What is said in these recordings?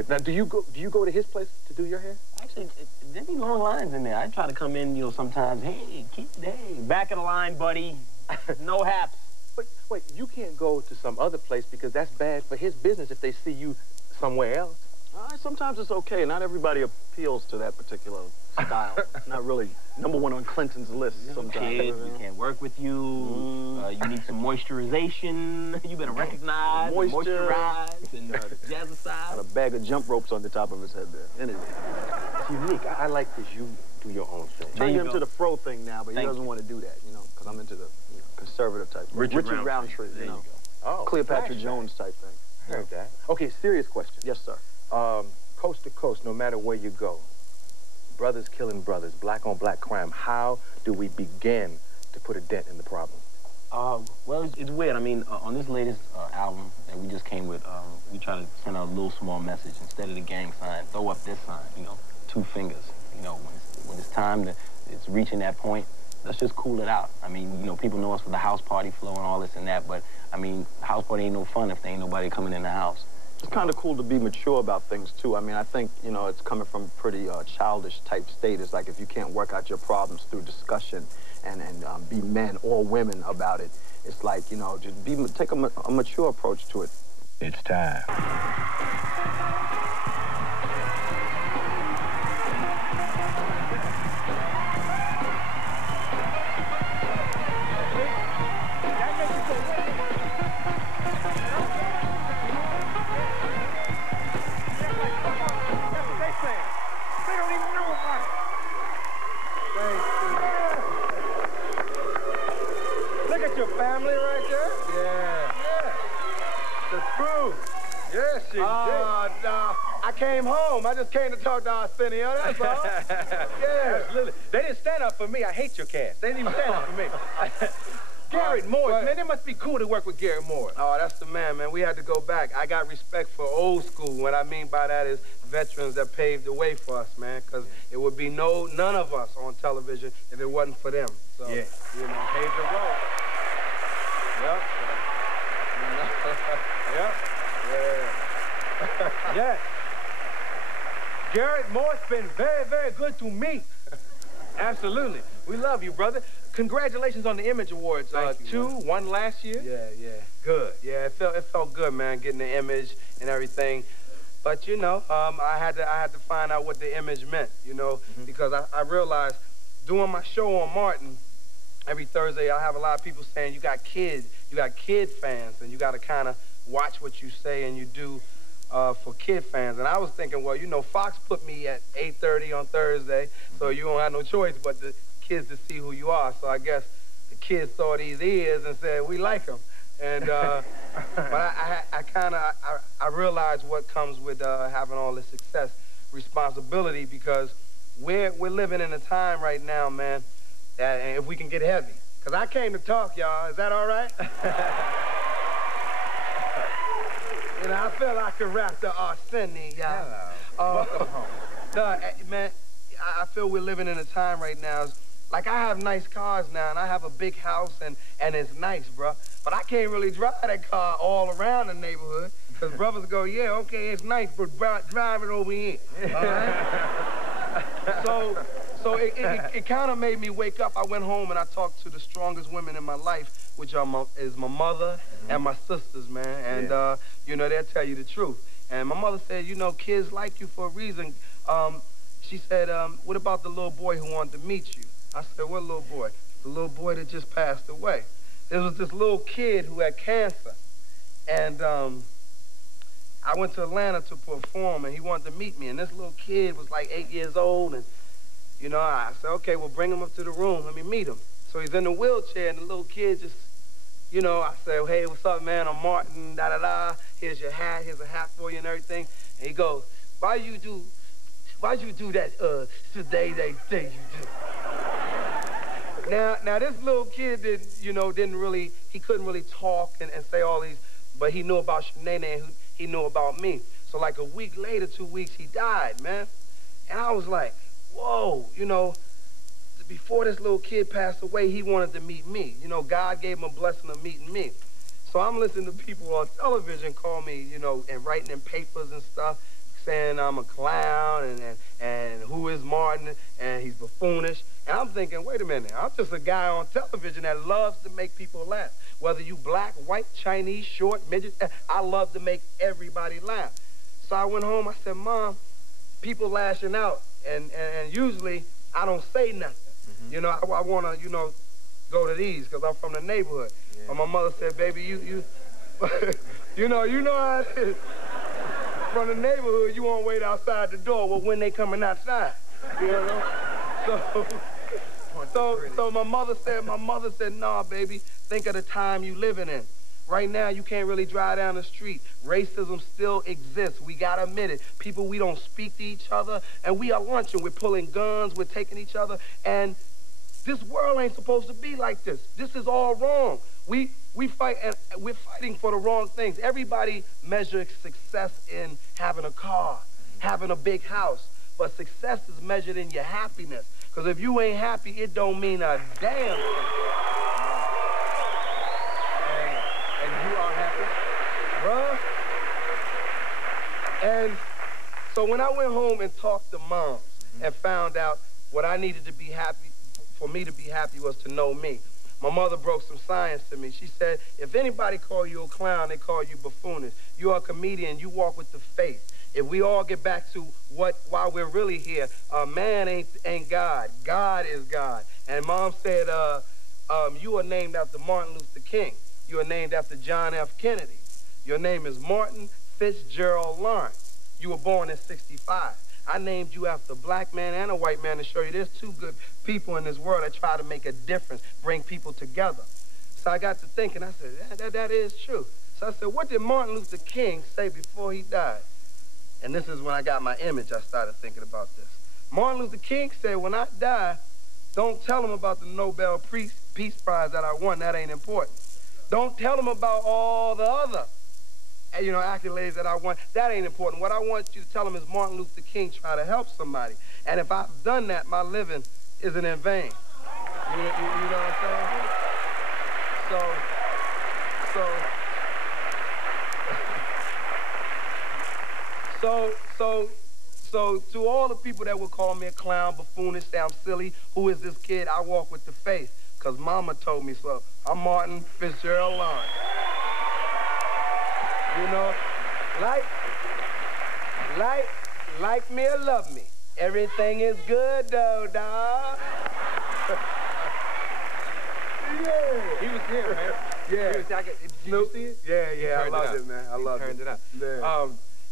right. Now, do you go to his place to do your hair? Actually, there be long lines in there. I try to come in, you know, sometimes, hey, back of the line, buddy. No haps. But wait, you can't go to some other place because that's bad for his business if they see you somewhere else. Sometimes it's okay. Not everybody appeals to that particular style. Not really #1 on Clinton's list sometimes. Kids, you can't work with you. You need some moisturization. You better recognize, moisturize, and jazzercise. Got a bag of jump ropes on the top of his head there. Anyway. It's unique. I like this. You do your own thing. Trying to get him to the fro thing now, but he doesn't want to do that, you know, because I'm into the conservative type. Richard Roundtree, you know. Oh, Cleopatra Jones type thing. I heard that. Okay, serious question. Yes, sir. Coast to coast, no matter where you go, brothers killing brothers, black on black crime, how do we begin to put a dent in the problem? Well, it's weird. I mean, on this latest album that we just came with, we try to send out a little small message. Instead of the gang sign, throw up this sign, you know, 2 fingers. You know, when it's time to, it's reaching that point, let's just cool it out. I mean, you know, people know us for the house party flow and all this and that, but, I mean, house party ain't no fun if there ain't nobody coming in the house. It's kind of cool to be mature about things, too. I mean, I think, you know, it's coming from a pretty childish type state. It's like if you can't work out your problems through discussion and be men or women about it, it's like, you know, just take a mature approach to it. It's time. Family right there? Yeah. The crew. Yes, she did. No. I came home. I just came to talk to Arsenio, that's all. Yeah. Absolutely. They didn't stand up for me. I hate your cast. They didn't even stand up for me. Garrett Morris, man, it must be cool to work with Garrett Morris. Oh, that's the man, man. We had to go back. I got respect for old school. What I mean by that is veterans that paved the way for us, man, because it would be none of us on television if it wasn't for them. So, you know, paved the road. Yep. Yep. Yeah. Yeah. Garrett Morris been very, very good to me. Absolutely. We love you, brother. Congratulations on the Image Awards. Thank you, 2, 1 last year. Yeah. Good. Yeah, it felt good, man, getting the image and everything. But you know, I had to find out what the image meant, you know, because I realized doing my show on Martin. Every Thursday, I have a lot of people saying, you got kid fans, and you got to kind of watch what you say and you do for kid fans. And I was thinking, well, you know, Fox put me at 8:30 on Thursday, so you don't have no choice but the kids to see who you are. So I guess the kids saw these ears and said, we like them. And, but I realized what comes with having all this success, responsibility, because we're living in a time right now, man, and if we can get heavy. Because I came to talk, y'all. Is that all right? You know, I feel like a rap to Arsenio, y'all. Welcome home. No, man, I feel we're living in a time right now. Like, I have nice cars now, and I have a big house, and it's nice, bro. But I can't really drive that car all around the neighborhood, because brothers go, yeah, okay, it's nice, but drive it over here, all right? So it kind of made me wake up. I went home and I talked to the strongest women in my life, which is my mother and my sisters, man. And, you know, they'll tell you the truth. And my mother said, you know, kids like you for a reason. She said, what about the little boy who wanted to meet you? I said, what little boy? The little boy that just passed away. There was this little kid who had cancer. And I went to Atlanta to perform, and he wanted to meet me. And this little kid was like 8 years old, and you know, I said, okay, well, bring him up to the room. Let me meet him. So he's in the wheelchair, and the little kid just, you know, I said, hey, what's up, man? I'm Martin, da-da-da. Here's your hat. Here's a hat for you and everything. And he goes, why'd you do that today they say you do? Now this little kid he couldn't really talk and say all these, but he knew about Shanae and he knew about me. So like a week later, 2 weeks, he died, man. And I was like, whoa, you know, before this little kid passed away, he wanted to meet me. You know, God gave him a blessing of meeting me. So I'm listening to people on television call me, you know, and writing in papers and stuff, saying I'm a clown and who is Martin and he's buffoonish. And I'm thinking, wait a minute, I'm just a guy on television that loves to make people laugh. Whether you black, white, Chinese, short, midget, I love to make everybody laugh. So I went home, I said, Mom, people lashing out, and usually I don't say nothing. You know, I want to, you know, go to these because I'm from the neighborhood. Yeah. But my mother said, baby, you know how it is. From the neighborhood, you won't wait outside the door. Well, when they coming outside, you know? So my mother said, nah, baby, think of the time you living in. Right now, you can't really drive down the street. Racism still exists. We gotta admit it. People, we don't speak to each other, and we are lunching. We're pulling guns. We're taking each other, and this world ain't supposed to be like this. This is all wrong. We fight, and we're fighting for the wrong things. Everybody measures success in having a car, having a big house, but success is measured in your happiness. Because if you ain't happy, it don't mean a damn thing. And you are happy, bruh. And so when I went home and talked to moms and found out what I needed to be happy, for me to be happy was to know me. My mother broke some science to me. She said, if anybody call you a clown, they call you buffoonish. You are a comedian, you walk with the faith. If we all get back to why we're really here, man ain't God. God is God. And Mom said, you are named after Martin Luther King. You are named after John F. Kennedy. Your name is Martin Fitzgerald Lawrence. You were born in '65. I named you after a black man and a white man to show you there's two good people in this world that try to make a difference, bring people together. So I got to thinking, I said, that is true. So I said, what did Martin Luther King say before he died? And this is when I got my image, I started thinking about this. Martin Luther King said, when I die, don't tell them about the Nobel Peace Prize that I won, that ain't important. Don't tell them about all the other accolades that I want. That ain't important. What I want you to tell them is Martin Luther King tried to help somebody. And if I've done that, my living isn't in vain. You know what I'm saying? So to all the people that would call me a clown, buffoonish, say I'm silly, who is this kid? I walk with the faith, because Mama told me so. I'm Martin Fitzgerald Lawrence. You know, like me or love me. Everything is good though, dawg. Yeah. He was here, man. Yeah. Did you see it? Yeah, I loved it, man. I loved it. Turned it up. Yeah.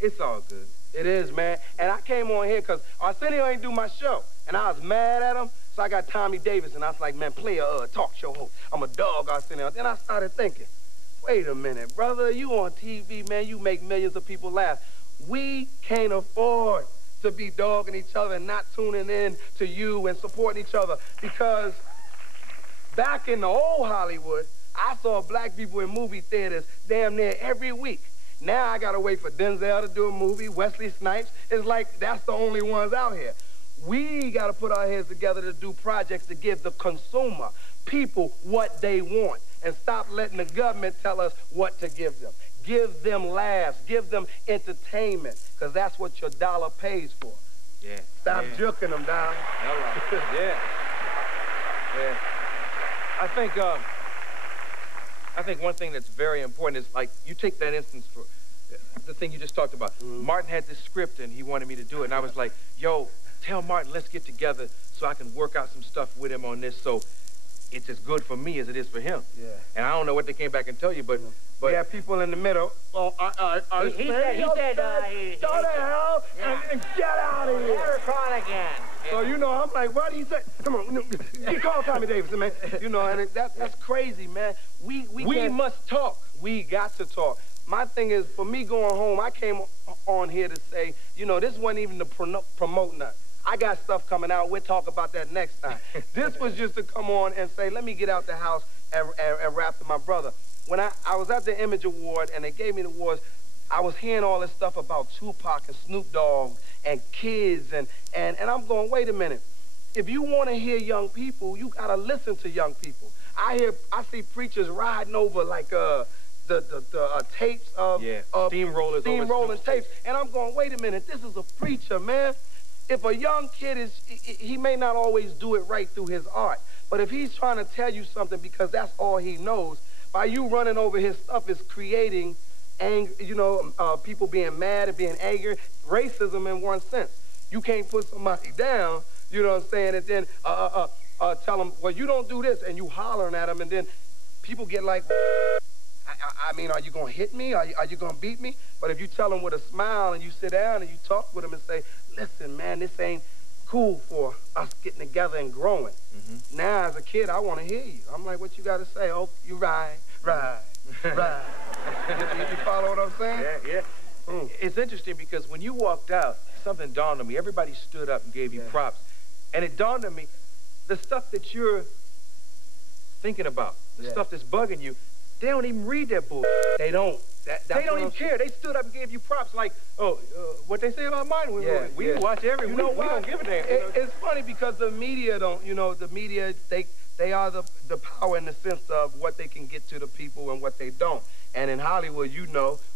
It's all good. It is, man. And I came on here because Arsenio ain't do my show. And I was mad at him, so I got Tommy Davis, and I was like, man, play a talk show host. I'm a dog, Arsenio. Then I started thinking, wait a minute, brother, you on TV, man, you make millions of people laugh. We can't afford to be dogging each other and not tuning in to you and supporting each other, because back in the old Hollywood, I saw black people in movie theaters damn near every week. Now I gotta wait for Denzel to do a movie, Wesley Snipes. It's like that's the only ones out here. We gotta put our heads together to do projects to give the consumer, people, what they want, and stop letting the government tell us what to give them. Give them laughs, give them entertainment, because that's what your dollar pays for. Yeah. Stop jerking them down. Yeah. Yeah. I think one thing that's very important is, like, you take that instance for the thing you just talked about. Martin had this script and he wanted me to do it, and I was like, yo, tell Martin, let's get together so I can work out some stuff with him on this, so it's as good for me as it is for him. Yeah. And I don't know what they came back and tell you, but yeah, people in the middle. Oh, he said, go to hell and get out of here. Never call again. So, you know, I'm like, what he said? Come on, you call Tommy Davis, man. You know, and that's crazy, man. We must talk. We got to talk. My thing is, for me going home, I came on here to say, you know, this wasn't even to promote nothing. I got stuff coming out. We'll talk about that next time. This was just to come on and say, let me get out the house and rap to my brother. When I was at the Image Award and they gave me the awards, I was hearing all this stuff about Tupac and Snoop Dogg and kids, and I'm going, wait a minute. If you want to hear young people, you got to listen to young people. I see preachers riding over like the tapes of steamrolling tapes, and I'm going, wait a minute, this is a preacher, man. If a young kid he may not always do it right through his art, but if he's trying to tell you something because that's all he knows, by you running over his stuff is creating anger, people being mad and being angry, racism in one sense. You can't put somebody down, you know what I'm saying, and then tell them, well, you don't do this, and you hollering at them, and then people get like, I mean, are you going to hit me? Are you going to beat me? But if you tell them with a smile and you sit down and you talk with them and say, listen, man, this ain't cool for us getting together and growing. Mm-hmm. Now, as a kid, I want to hear you. I'm like, what you got to say? Oh, you ride. You follow what I'm saying? Yeah. It's interesting because when you walked out, something dawned on me. Everybody stood up and gave you props. And it dawned on me, the stuff that you're thinking about, the stuff that's bugging you, they don't even read that book. They don't. They don't even care. They stood up and gave you props like, what they say about mine. We watch every week. We don't give a damn. It's funny because the media don't, the media, they are the power in the sense of what they can get to the people and what they don't. And in Hollywood,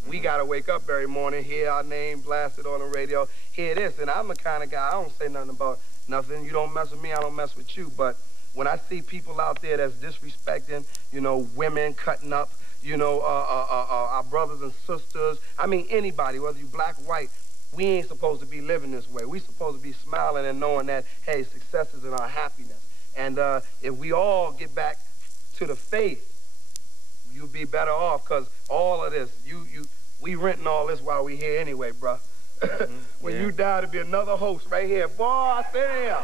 we got to wake up every morning, hear our name blasted on the radio, hear this. And I'm the kind of guy, I don't say nothing about nothing. You don't mess with me, I don't mess with you. But when I see people out there that's disrespecting, women cutting up, our brothers and sisters, I mean anybody, whether you black, white, we ain't supposed to be living this way. We supposed to be smiling and knowing that, hey, success is in our happiness. And if we all get back to the faith, you'll be better off, because all of this, we renting all this while we here anyway, bruh. When you die, to be another host right here. Boy, I say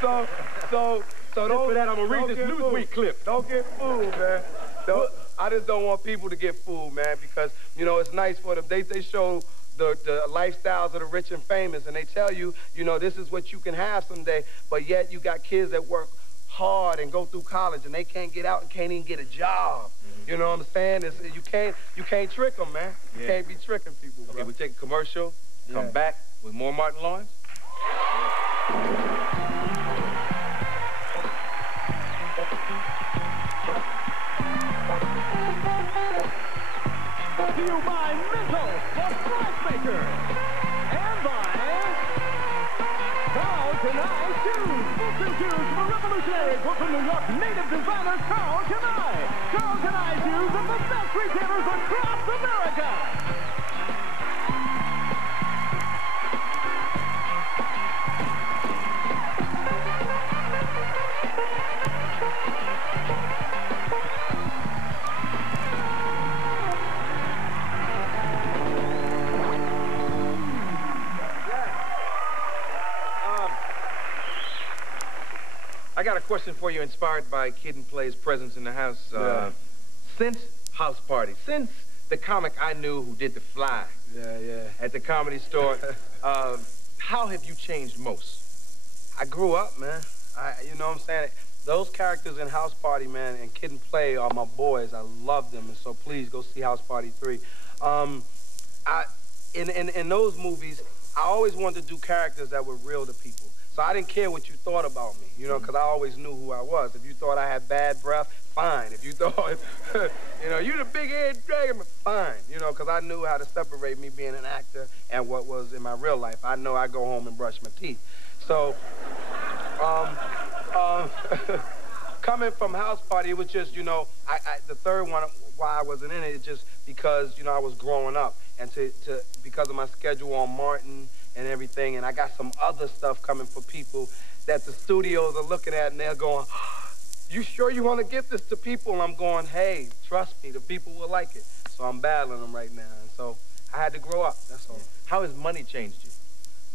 So don't, for that, I'm gonna read this Newsweek clip. Don't get fooled, man. I just don't want people to get fooled, man, because it's nice for them. They show the lifestyles of the rich and famous, and they tell you, this is what you can have someday, but yet you got kids that work hard and go through college, and they can't get out and can't even get a job. You know what I'm saying? You can't trick them, man. You can't be tricking people, bro. Okay, we take a commercial, come back with more Martin Lawrence. To you by Mental, the Price Maker, and by Carl.mp4 shoes. Boots and shoes from a revolutionary Brooklyn, New York native designer Carl.mp4. Carl.mp4 shoes at the best retailers across America. I got a question for you, inspired by Kid and Play's presence in the house. Since House Party, since the comic I knew who did the fly at the Comedy Store, how have you changed most? I grew up, man. You know what I'm saying? Those characters in House Party, man, and Kid and Play are my boys. I love them, and so please go see House Party 3. In those movies, I always wanted to do characters that were real to people. So I didn't care what you thought about me, because I always knew who I was. If you thought I had bad breath, fine. If you thought, you the big-head dragon, fine. Because I knew how to separate me being an actor and what was in my real life. I know I go home and brush my teeth. So, coming from House Party, it was just, the third one, why I wasn't in it, just because, I was growing up. And because of my schedule on Martin and everything, and I got some other stuff coming for people that the studios are looking at, and they're going, you sure you want to give this to people? And I'm going, hey, trust me, the people will like it. So I'm battling them right now, and so I had to grow up, that's all. How has money changed you?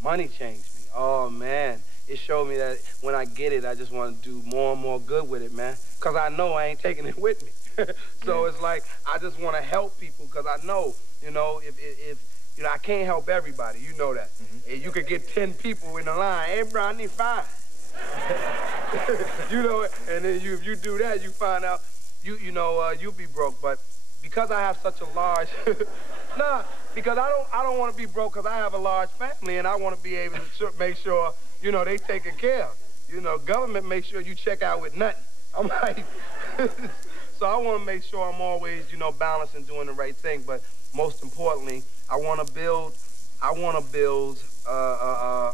Money changed me. Oh, man. It showed me that when I get it, I just want to do more and more good with it, man, because I know I ain't taking it with me. So it's like, I just want to help people, because I know, if I can't help everybody. You know that. And you could get 10 people in the line. Hey, bro, I need 5. And then if you do that, you find out, you'll be broke. But because I have such a large Nah, because I don't want to be broke because I have a large family and I want to be able to make sure, you know, they taken care of. You know, government makes sure you check out with nothing. I'm like, so I want to make sure I'm always, you know, balanced and doing the right thing. But most importantly, I want to build, I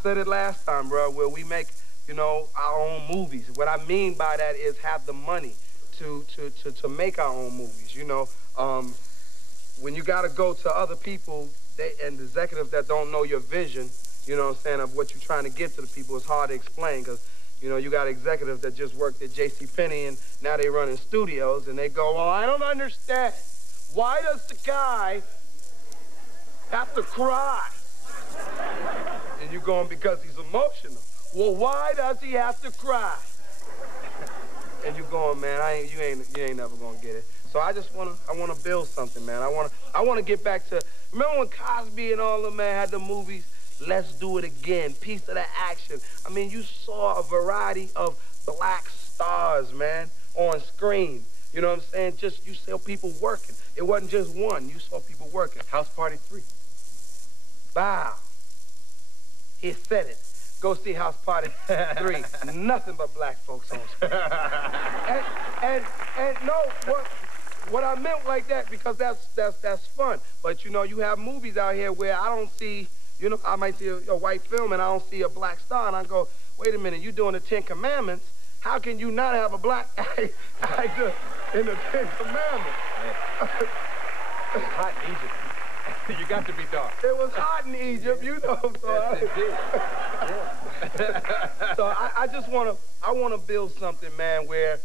said it last time, bro, where we make, you know, our own movies. What I mean by that is have the money to make our own movies, you know. When you got to go to other people and executives that don't know your vision, you know what I'm saying, of what you're trying to get to the people, it's hard to explain because, you know, you got executives that just worked at JCPenney and now they run in studios and they go, well, I don't understand. Why does the guy have to cry? And you're going, because he's emotional. Well, why does he have to cry? And you're going, man, you ain't never gonna get it. So I wanna build something, man. I wanna get back to, remember when Cosby and all them, man, had the movies? Let's do it again, piece of the action. I mean, you saw a variety of black stars, man, on screen. You know what I'm saying? Just, you saw people working. It wasn't just one, you saw people working. House Party 3. Wow. He said it. Go see House Party 3. Nothing but black folks on screen. and no, what I meant like that, because that's fun. But you know, you have movies out here where I don't see, you know, I might see a white film and I don't see a black star, and I go, wait a minute, you doing the 10 Commandments? How can you not have a black actor in the 10 Commandments? Hot in Egypt. You got to be dark. It was hot in Egypt, you know. So so I just wanna build something, man, where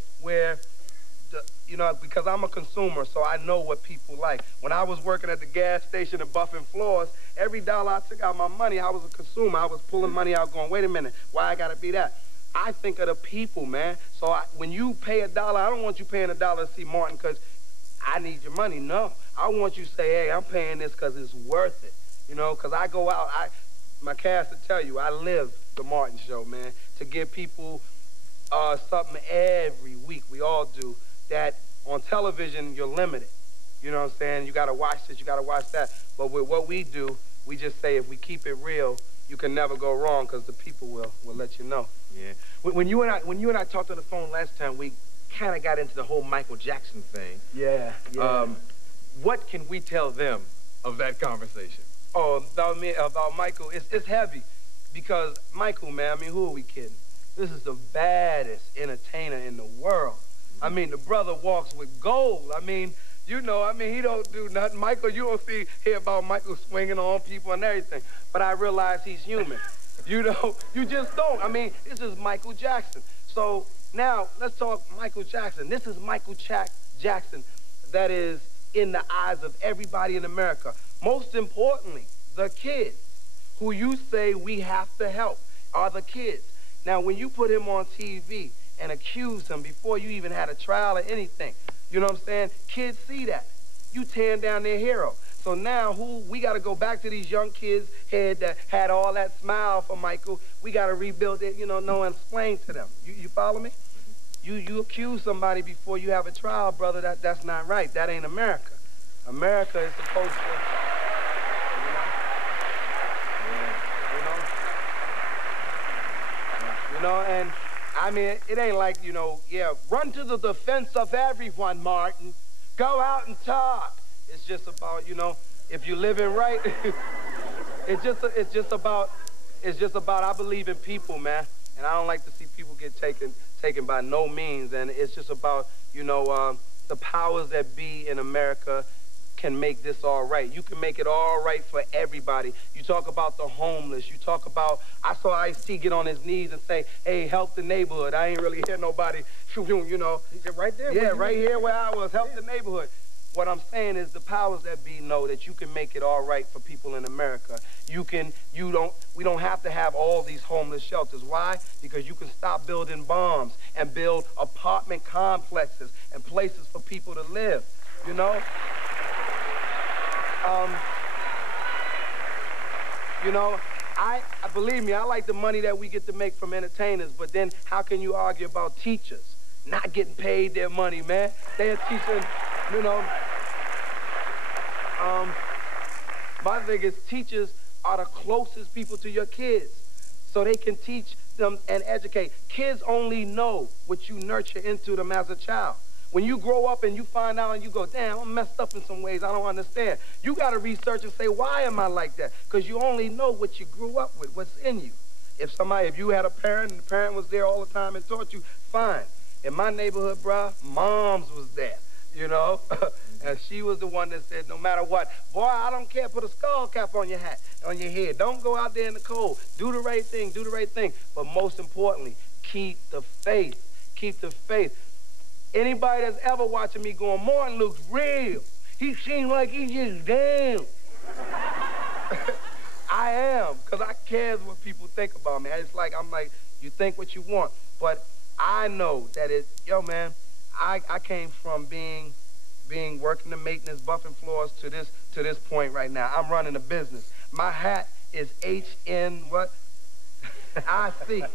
you know, because I'm a consumer, so I know what people like. When I was working at the gas station and buffing floors, every dollar I took out my money, I was a consumer. I was pulling money out going, wait a minute, why I gotta be that? I think of the people, man. So when you pay $1, I don't want you paying $1 to see Martin because I need your money. No, I want you to say, hey, I'm paying this because it's worth it. You know, because I go out, my cast to tell you, I live the Martin Show, man, to give people something every week. We all do. That on television, you're limited. You know what I'm saying? You got to watch this, you got to watch that. But with what we do, we just say if we keep it real, you can never go wrong because the people will let you know. Yeah. When you and I talked on the phone last time, we kind of got into the whole Michael Jackson thing. Yeah, yeah. What can we tell them of that conversation? Oh, about Michael, it's heavy. Because Michael, man, I mean, who are we kidding? This is the baddest entertainer in the world. I mean, the brother walks with gold. I mean, you know, I mean, he don't do nothing. Michael, you don't hear about Michael swinging on people and everything. But I realize he's human. You know, you just don't. I mean, this is Michael Jackson. So now, let's talk Michael Jackson. This is Michael Jackson that is in the eyes of everybody in America. Most importantly, the kids who you say we have to help are the kids. Now, when you put him on TV and accuse him before you even had a trial or anything, you know what I'm saying? Kids see that. You tearing down their hero. So now we got to go back to these young kids' head that had all that smile for Michael. We got to rebuild it, you know, and explain to them. You follow me? You accuse somebody before you have a trial, brother, that's not right. That ain't America. America is supposed to, you know, and I mean, it ain't like, you know, yeah, run to the defense of everyone, Martin. Go out and talk. It's just about, you know, if you're living right, it's just about I believe in people, man. And I don't like to see people get taken by no means. And it's just about, you know, the powers that be in America can make this all right. You can make it all right for everybody. You talk about the homeless. You talk about, I saw Ice-T get on his knees and say, hey, help the neighborhood. I ain't really hear nobody, you know. Right there. Yeah, right here where I was, help the neighborhood. What I'm saying is the powers that be know that you can make it all right for people in America. We don't have to have all these homeless shelters. Why? Because you can stop building bombs and build apartment complexes and places for people to live, you know? You know, believe me, I like the money that we get to make from entertainers, but then how can you argue about teachers not getting paid their money, man? They're teaching, you know, My thing is teachers are the closest people to your kids, so they can teach them and educate. Kids only know what you nurture into them as a child. When you grow up and you find out and you go, damn, I'm messed up in some ways, I don't understand. You got to research and say, why am I like that? Because you only know what you grew up with, what's in you. If you had a parent and the parent was there all the time and taught you, fine. In my neighborhood, bruh, moms was there, you know? And she was the one that said, no matter what, boy, I don't care, put a skull cap on your hat, on your head. Don't go out there in the cold. Do the right thing, do the right thing. But most importantly, keep the faith. Keep the faith. Anybody that's ever watching me going, Martin looks real. He seems like he's just down. I am, because I care what people think about me. It's like, I'm like, you think what you want. But I know that yo, man, I came from working the maintenance, buffing floors to this point right now. I'm running a business. My hat is HN what? IC.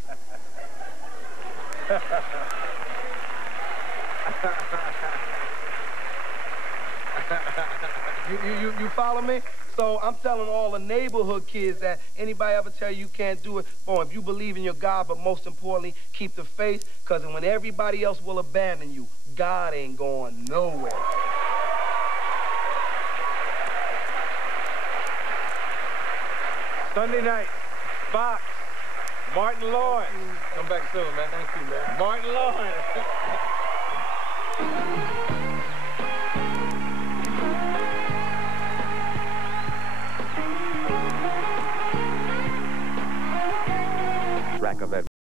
You follow me? So I'm telling all the neighborhood kids that anybody ever tell you can't do it, boy, if you believe in your God, but most importantly, keep the faith, because when everybody else will abandon you, God ain't going nowhere. Sunday night, Fox, Martin Lawrence. Come back soon, man. Thank you, man. Martin Lawrence. Track of that